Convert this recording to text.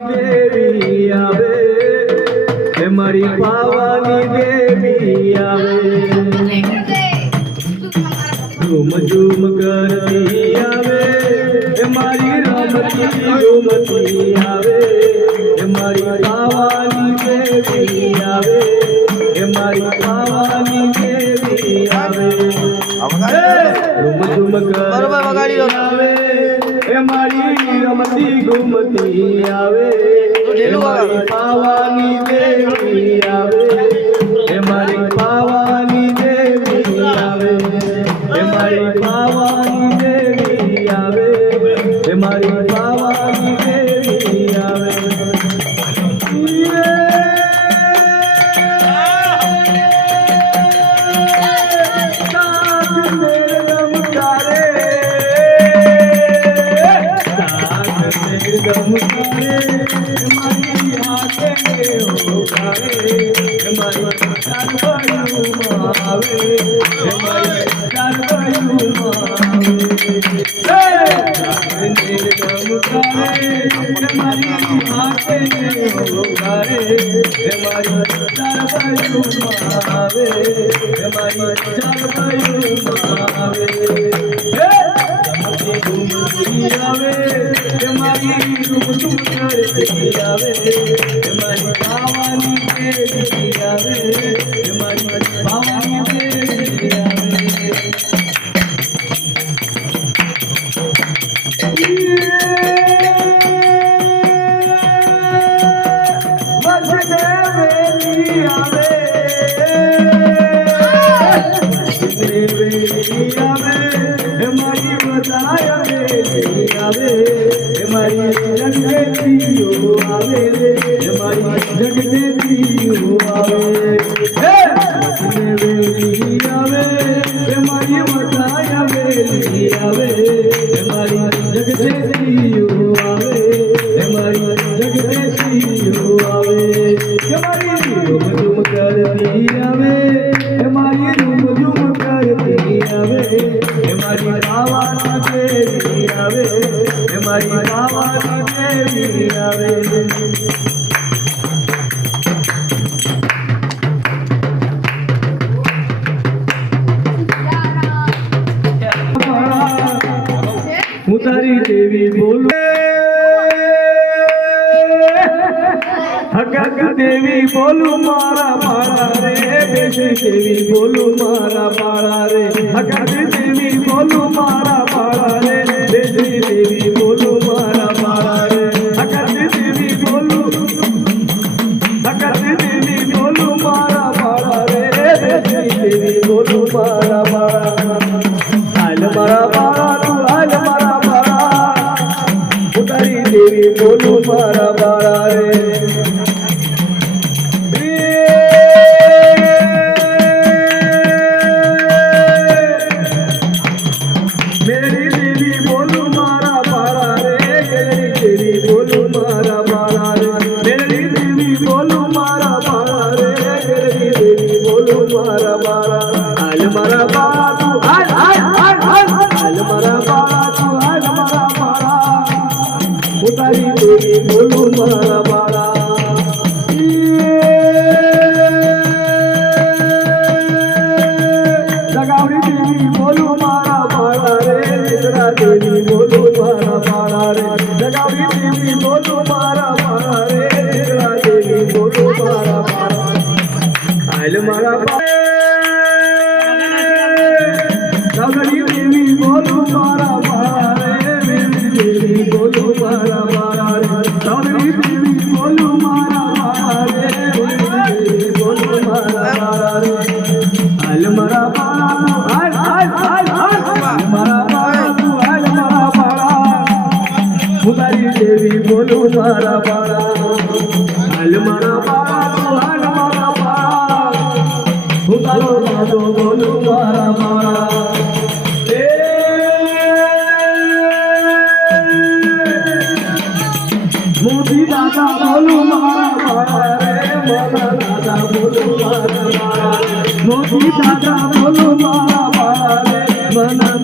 દેવી આવે એ મારી પાવાની દેવી આવે ઝૂમ ઝૂમ કરતી આવે એ મારી રમતી ઝૂમતી આવે એ મારી પાવાની દેવી આવે એ મારી પાવાની દેવી આવે ઝૂમ ઝૂમ કરતી આવે એ મારી રમતી ઘૂમતી આવે એ મારી પાવાની દેવી આવે એ મારી પાવાની દેવી આવે એ મારી પાવાની દેવી આવે એ મારી પાવાની દેવી આવે હું તારી દેવી બોલું હકક દેવી બોલું મારા બાળા રે બેસી દેવી બોલું મારા બાળા રે હકક દેવી બોલું મારા બાળા રે બેસી દેવી બોલું મારા બાળા રે હકક દેવી બોલું મારા બાળા રે બેસી દેવી બોલું મારા બાળા હાલ મારા બાળા તું હાલ મારા બાળા ઉતારી દેવી બોલું મારા બાળા રે मोदी दादा बोलो मारा बाला रे मना